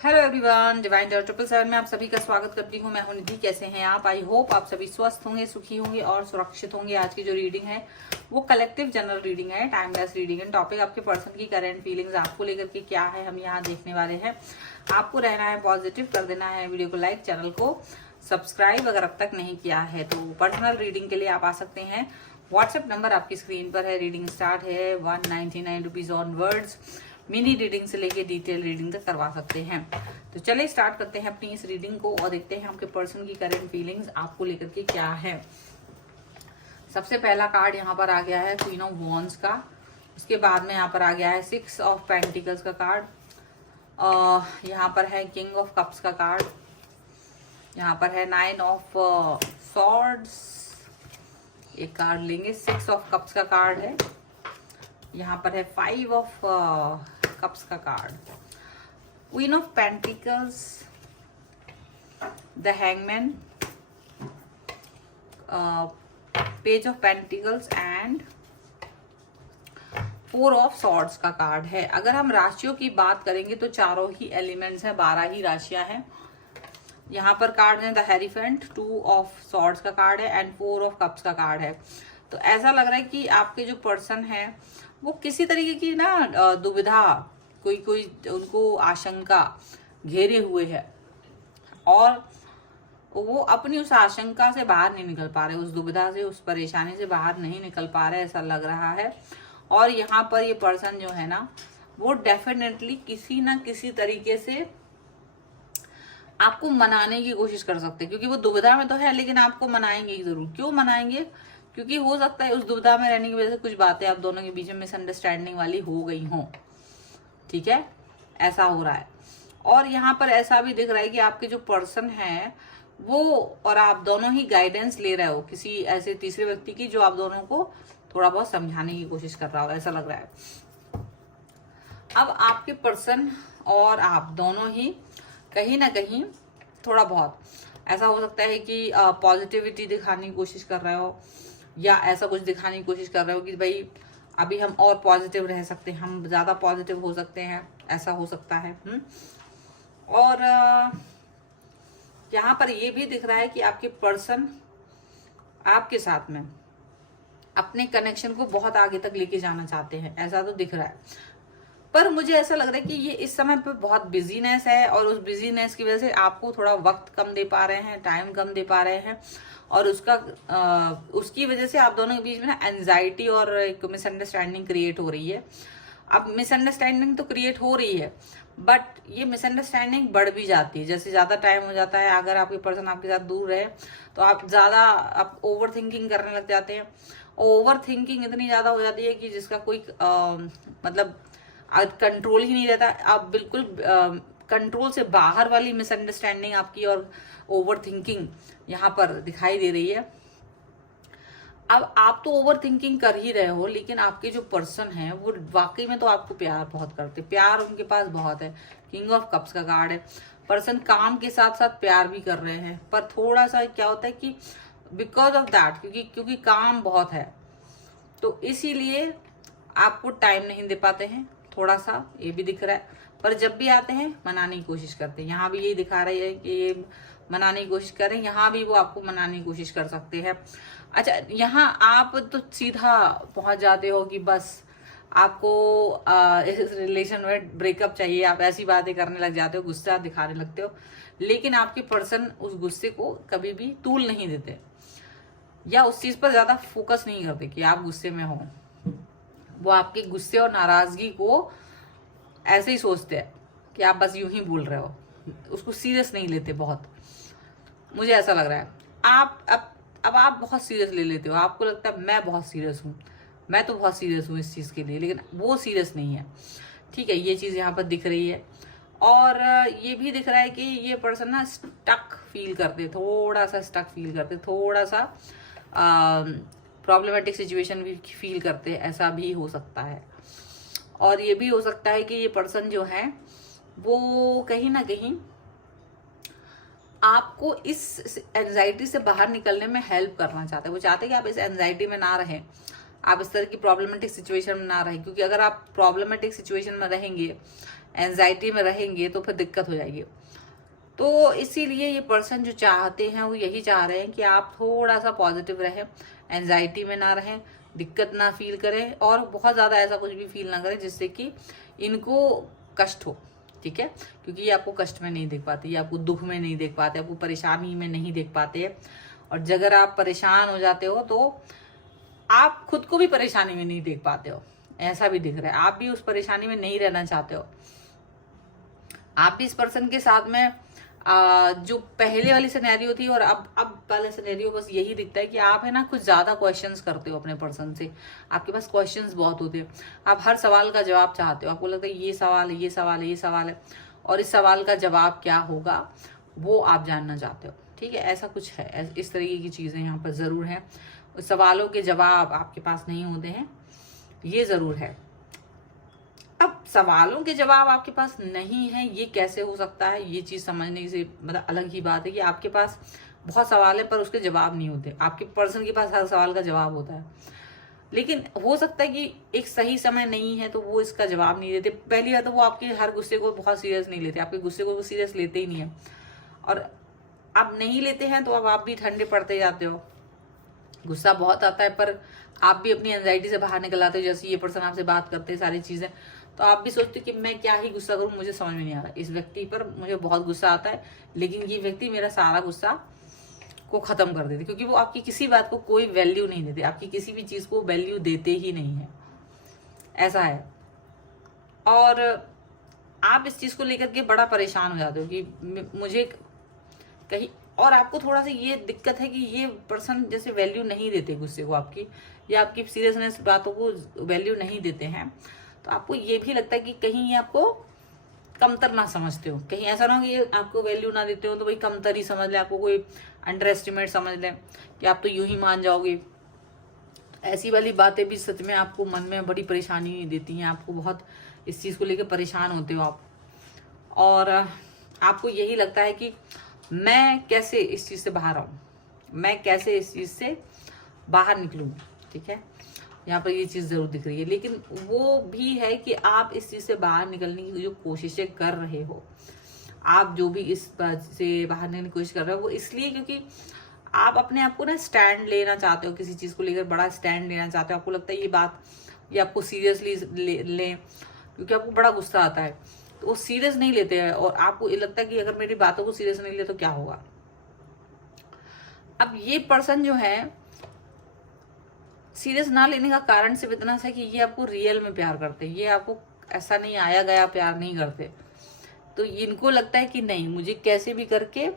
Hello everyone, divine terror 777 में आप सभी का स्वागत करती हूँ। मैं हूं निधि। कैसे हैं आप? आई होप आप सभी स्वस्थ होंगे, सुखी होंगे और सुरक्षित होंगे। आज की जो रीडिंग है वो कलेक्टिव जनरल रीडिंग है, टाइमलेस रीडिंग है। टॉपिक आपके पर्सन की करंट फीलिंग्स आपको लेकर के क्या है, हम यहाँ देखने वाले हैं। आपको रहना है पॉजिटिव, कर देना है वीडियो को लाइक, चैनल को सब्सक्राइब अगर अब तक नहीं किया है तो। पर्सनल रीडिंग के लिए आप आ सकते हैं। व्हाट्सएप नंबर आपकी स्क्रीन पर है। रीडिंग स्टार्ट है 199 रुपीज ऑनवर्ड्स। मिनी रीडिंग से लेके डिटेल रीडिंग तक करवा सकते हैं। तो चलिए स्टार्ट करते हैं अपनी इस रीडिंग को और देखते हैं आपके पर्सन की करंट फीलिंग्स आपको लेकर के क्या है। सबसे पहला कार्ड यहाँ पर आ गया है क्वीन ऑफ वॉन्ड्स का। उसके बाद में यहाँ पर आ गया है 6 ऑफ पेंटिकल्स का कार्ड। यहाँ पर है किंग ऑफ कप्स का कार्ड। यहाँ पर है 9 ऑफ सॉर्ड्स। एक कार्ड लेंगे। 6 ऑफ कप्स का कार्ड है। यहाँ पर है 5 ऑफ कप्स का card. Queen of pentacles, the hangman, page of pentacles and 4 of swords का कार्ड है। अगर हम राशियों की बात करेंगे तो चारों ही एलिमेंट्स हैं, 12 ही राशियां हैं। यहाँ पर कार्ड है द हेरीफेंट, 2 ऑफ सॉर्ड्स का कार्ड है एंड 4 ऑफ कप्स का कार्ड है। तो ऐसा लग रहा है कि आपके जो पर्सन है वो किसी तरीके की ना दुविधा, कोई उनको आशंका घेरे हुए है और वो अपनी उस आशंका से बाहर नहीं निकल पा रहे, उस दुविधा से, उस परेशानी से बाहर नहीं निकल पा रहे, ऐसा लग रहा है। और यहाँ पर ये पर्सन जो है ना वो डेफिनेटली किसी ना किसी तरीके से आपको मनाने की कोशिश कर सकते हैं, क्योंकि वो दुविधा में तो है लेकिन आपको मनाएंगे ही जरूर। क्यों मनाएंगे? क्योंकि हो सकता है उस दुविधा में रहने की वजह से कुछ बातें आप दोनों के बीच में मिसअंडरस्टैंडिंग वाली हो गई हों। ठीक है, ऐसा हो रहा है। और यहाँ पर ऐसा भी दिख रहा है कि आपके जो पर्सन है वो और आप दोनों ही गाइडेंस ले रहे हो किसी ऐसे तीसरे व्यक्ति की, जो आप दोनों को थोड़ा बहुत समझाने की कोशिश कर रहा हो, ऐसा लग रहा है। अब आपके पर्सन और आप दोनों ही कहीं ना कहीं थोड़ा बहुत ऐसा हो सकता है कि पॉजिटिविटी दिखाने की कोशिश कर रहे हो, या ऐसा कुछ दिखाने की कोशिश कर रहे हो कि भाई अभी हम और पॉजिटिव रह सकते हैं, हम ज्यादा पॉजिटिव हो सकते हैं, ऐसा हो सकता है। और यहाँ पर ये भी दिख रहा है कि आपके पर्सन आपके साथ में अपने कनेक्शन को बहुत आगे तक लेके जाना चाहते हैं, ऐसा तो दिख रहा है। पर मुझे ऐसा लग रहा है कि ये इस समय पे बहुत बिजीनेस है और उस बिजीनेस की वजह से आपको थोड़ा वक्त कम दे पा रहे हैं, टाइम कम दे पा रहे हैं, और उसकी वजह से आप दोनों के बीच में ना एंजाइटी और एक मिसअंडरस्टैंडिंग क्रिएट हो रही है। अब मिसअंडरस्टैंडिंग तो क्रिएट हो रही है, बट ये मिसअंडरस्टैंडिंग बढ़ भी जाती है जैसे ज्यादा टाइम हो जाता है। अगर आपके पर्सन आपके साथ दूर रहे तो आप ओवर थिंकिंग करने लग जाते हैं। ओवर थिंकिंग इतनी ज्यादा हो जाती है कि जिसका कोई मतलब कंट्रोल ही नहीं रहता। आप बिल्कुल कंट्रोल से बाहर वाली मिसअंडरस्टैंडिंग आपकी और ओवर थिंकिंग यहाँ पर दिखाई दे रही है। अब आप तो ओवर थिंकिंग कर ही रहे हो, लेकिन आपके जो पर्सन है वो वाकई में तो आपको प्यार बहुत करते, प्यार उनके पास बहुत है। किंग ऑफ कप्स का कार्ड है। पर्सन काम के साथ साथ प्यार भी कर रहे हैं, पर थोड़ा सा क्या होता है कि बिकॉज ऑफ दैट, क्योंकि काम बहुत है तो इसीलिए आपको टाइम नहीं दे पाते हैं, थोड़ा सा ये भी दिख रहा है। पर जब भी आते हैं मनाने की कोशिश करते हैं। यहाँ भी यही दिखा रही है कि ये मनाने की कोशिश कर रहे हैं, यहाँ भी वो आपको मनाने की कोशिश कर सकते हैं। अच्छा, यहाँ आप तो सीधा पहुंच जाते हो कि बस आपको इस रिलेशन में ब्रेकअप चाहिए, आप ऐसी बातें करने लग जाते हो, गुस्सा दिखाने लगते हो। लेकिन आपके पर्सन उस गुस्से को कभी भी तूल नहीं देते या उस चीज पर ज्यादा फोकस नहीं करते कि आप गुस्से में हो। वो आपके गुस्से और नाराजगी को ऐसे ही सोचते हैं कि आप बस यूं ही बोल रहे हो, उसको सीरियस नहीं लेते बहुत। मुझे ऐसा लग रहा है अब आप बहुत सीरियस ले लेते हो। आपको लगता है मैं बहुत सीरियस हूँ, मैं तो बहुत सीरियस हूँ इस चीज के लिए, लेकिन वो सीरियस नहीं है। ठीक है, ये चीज यहाँ पर दिख रही है। और ये भी दिख रहा है कि ये पर्सन ना स्टक फील करते, थोड़ा सा स्टक फील करते, थोड़ा सा प्रॉब्लमेटिक सिचुएशन भी फील करते, ऐसा भी हो सकता है। और ये भी हो सकता है कि ये पर्सन जो है वो कहीं ना कहीं आपको इस एंजाइटी से बाहर निकलने में हेल्प करना चाहते हैं। वो चाहते हैं कि आप इस एंजाइटी में ना रहें, आप इस तरह की प्रॉब्लमेटिक सिचुएशन में ना रहें, क्योंकि अगर आप प्रॉब्लमेटिक सिचुएशन में रहेंगे एंजाइटी में रहेंगे तो फिर दिक्कत हो जाएगी। तो इसीलिए ये पर्सन जो चाहते हैं वो यही चाह रहे हैं कि आप थोड़ा सा पॉजिटिव रहें, एंजाइटी में ना रहें, दिक्कत ना फील करें और बहुत ज़्यादा ऐसा कुछ भी फील ना करें जिससे कि इनको कष्ट हो। ठीक है, क्योंकि ये आपको कष्ट में नहीं देख पाते, ये आपको दुख में नहीं देख पाते, आपको परेशानी में नहीं देख पाते। और अगर आप परेशान हो जाते हो तो आप खुद को भी परेशानी में नहीं देख पाते हो, ऐसा भी दिख रहा है। आप भी उस परेशानी में नहीं रहना चाहते हो। आप भी इस पर्सन के साथ में जो पहले वाली सिनेरियो थी और अब वाला सिनेरियो बस यही दिखता है कि आप है ना कुछ ज्यादा क्वेश्चंस करते हो अपने पर्सन से। आपके पास क्वेश्चंस बहुत होते हैं, आप हर सवाल का जवाब चाहते हो। आपको लगता है ये सवाल है, ये सवाल है, ये सवाल है, और इस सवाल का जवाब क्या होगा वो आप जानना चाहते हो। ठीक है, ऐसा कुछ है, इस तरीके की चीजें यहाँ पर जरूर है। सवालों के जवाब आपके पास नहीं होते हैं, ये जरूर है। अब सवालों के जवाब आपके पास नहीं है, ये कैसे हो सकता है, ये चीज समझने से मतलब अलग ही बात है कि आपके पास बहुत सवाल है पर उसके जवाब नहीं होते। आपके पर्सन के पास हर सवाल का जवाब होता है, लेकिन हो सकता है कि एक सही समय नहीं है तो वो इसका जवाब नहीं देते। पहली बात तो वो आपके हर गुस्से को बहुत सीरियस नहीं लेते, आपके गुस्से को सीरियस लेते ही नहीं है। और आप नहीं लेते हैं तो अब आप भी ठंडे पड़ते जाते हो। गुस्सा बहुत आता है पर आप भी अपनी एंजाइटी से बाहर निकल आते हो। जैसे ये पर्सन आपसे बात करते हैं सारी चीजें, तो आप भी सोचते हो कि मैं क्या ही गुस्सा करूं, मुझे समझ में नहीं आ रहा, इस व्यक्ति पर मुझे बहुत गुस्सा आता है लेकिन ये व्यक्ति मेरा सारा गुस्सा को खत्म कर देते, क्योंकि वो आपकी किसी बात को कोई वैल्यू नहीं देते, आपकी किसी भी चीज को वैल्यू देते ही नहीं है, ऐसा है। और आप इस चीज को लेकर के बड़ा परेशान हो जाते हो कि मुझे कहीं, और आपको थोड़ा सा ये दिक्कत है कि ये पर्सन जैसे वैल्यू नहीं देते गुस्से को आपकी, या आपकी सीरियसनेस बातों को वैल्यू नहीं देते हैं। तो आपको ये भी लगता है कि कहीं ये आपको कमतर ना समझते हो, कहीं ऐसा ना हो कि ये आपको वैल्यू ना देते हो तो भाई कमतर ही समझ ले, आपको कोई अंडर एस्टिमेट समझ ले कि आप तो यूं ही मान जाओगे। ऐसी वाली बातें भी सच में आपको मन में बड़ी परेशानी देती हैं, आपको बहुत इस चीज को लेकर परेशान होते हो आप। और आपको यही लगता है कि मैं कैसे इस चीज से बाहर आऊं, मैं कैसे इस चीज से बाहर निकलूं। ठीक है, यहाँ पर ये चीज जरूर दिख रही है, लेकिन वो भी है कि आप इस चीज से बाहर निकलने की जो कोशिशें कर रहे हो, आप जो भी इस बात से बाहर निकलने की कोशिश कर रहे हो वो इसलिए क्योंकि आप अपने आप को ना स्टैंड लेना चाहते हो, किसी चीज को लेकर बड़ा स्टैंड लेना चाहते हो। आपको लगता है ये बात ये आपको सीरियसली लें, क्योंकि आपको बड़ा गुस्सा आता है तो वो सीरियस नहीं लेते हैं, और आपको ये लगता है कि अगर मेरी बातों को सीरियस नहीं ले तो क्या होगा। अब ये पर्सन जो है सीरियस ना लेने का कारण सिर्फ इतना सा कि ये आपको रियल में प्यार करते हैं, ये आपको ऐसा नहीं आया गया प्यार नहीं करते। तो इनको लगता है कि नहीं, मुझे कैसे भी करके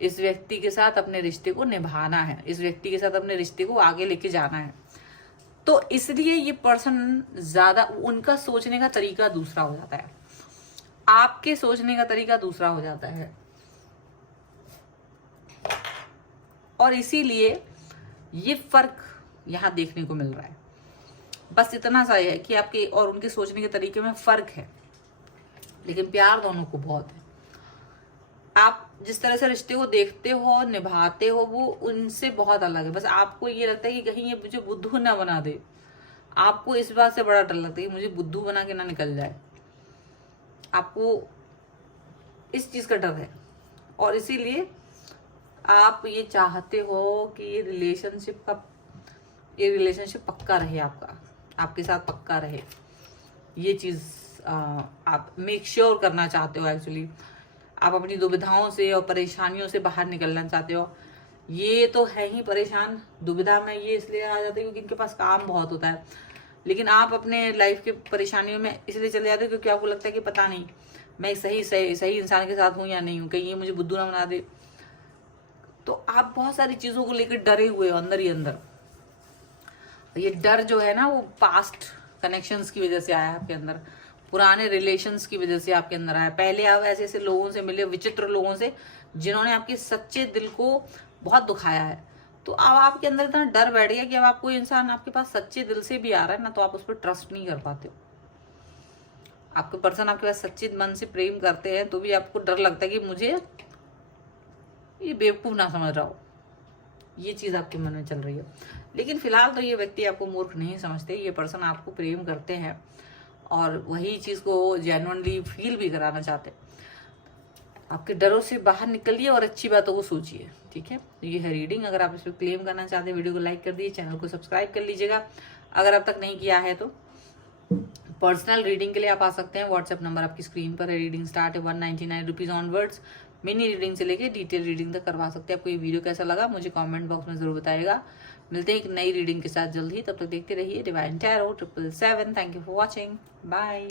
इस व्यक्ति के साथ अपने रिश्ते को निभाना है, इस व्यक्ति के साथ अपने रिश्ते को आगे लेके जाना है। तो इसलिए ये पर्सन ज्यादा, उनका सोचने का तरीका दूसरा हो जाता है, आपके सोचने का तरीका दूसरा हो जाता है। और इसीलिए ये फर्क यहां देखने को मिल रहा है। बस इतना सा है कि आपके और उनके सोचने के तरीके में फर्क है, लेकिन प्यार दोनों को बहुत है। आप जिस तरह से रिश्ते को देखते हो, निभाते हो, वो उनसे बहुत अलग है। बस आपको ये लगता है कि कहीं ये मुझे बुद्धू ना बना दे, आपको इस बात से बड़ा डर लगता है कि मुझे बुद्धू बना के ना निकल जाए, आपको इस चीज का डर है। और इसीलिए आप ये चाहते हो कि ये रिलेशनशिप पक्का रहे, आपके साथ पक्का रहे। ये चीज आप मेक श्योर करना चाहते हो। एक्चुअली आप अपनी दुविधाओं से और परेशानियों से बाहर निकलना चाहते हो। ये तो है ही परेशान, दुविधा में ये इसलिए आ जाते हैं क्योंकि इनके पास काम बहुत होता है, लेकिन आप अपने लाइफ के परेशानियों में इसलिए चले जाते हो क्योंकि आपको लगता है कि पता नहीं मैं सही इंसान के साथ हूं या नहीं हूं, कहीं ये मुझे बुद्धू ना बना दे। तो आप बहुत सारी चीजों को लेकर डरे हुए हो अंदर ही अंदर। ये डर जो है ना वो पास्ट कनेक्शंस की वजह से आया आपके अंदर, पुराने रिलेशंस की वजह से आपके अंदर आया। पहले आप ऐसे ऐसे लोगों से मिले, विचित्र लोगों से, जिन्होंने आपके सच्चे दिल को बहुत दुखाया है। तो अब आपके अंदर इतना डर बैठ गया कि अब आप कोई इंसान आपके पास सच्चे दिल से भी आ रहा है ना, तो आप उस पर ट्रस्ट नहीं कर पाते हो। आपके पर्सन आपके पास सच्चे मन से प्रेम करते हैं तो भी आपको डर लगता है कि मुझे ये बेवकूफ ना समझ रहा हो। ये चीज आपके मन में चल रही है, लेकिन फिलहाल तो ये व्यक्ति आपको मूर्ख नहीं समझते। ये पर्सन आपको प्रेम करते हैं और वही चीज को जेन्युइनली फील भी कराना चाहते हैं। आपके डरों से बाहर निकलिए और अच्छी बातों को सोचिए, ठीक है। तो ये है रीडिंग। अगर आप इस पर क्लेम करना चाहते हैं, वीडियो को लाइक कर दीजिए, चैनल को सब्सक्राइब कर लीजिएगा अगर अब तक नहीं किया है तो। पर्सनल रीडिंग के लिए आप आ सकते हैं, व्हाट्सएप नंबर आपकी स्क्रीन पर है। रीडिंग स्टार्ट है 199 रुपीज ऑनवर्ड्स। मिनी रीडिंग से लेके डिटेल रीडिंग तक करवा सकते हैं। आपको ये वीडियो कैसा लगा मुझे कमेंट बॉक्स में जरूर बताइएगा। मिलते हैं एक नई रीडिंग के साथ जल्द ही, तब तक देखते रहिए Divine Tarot 777। Thank you for watching, bye.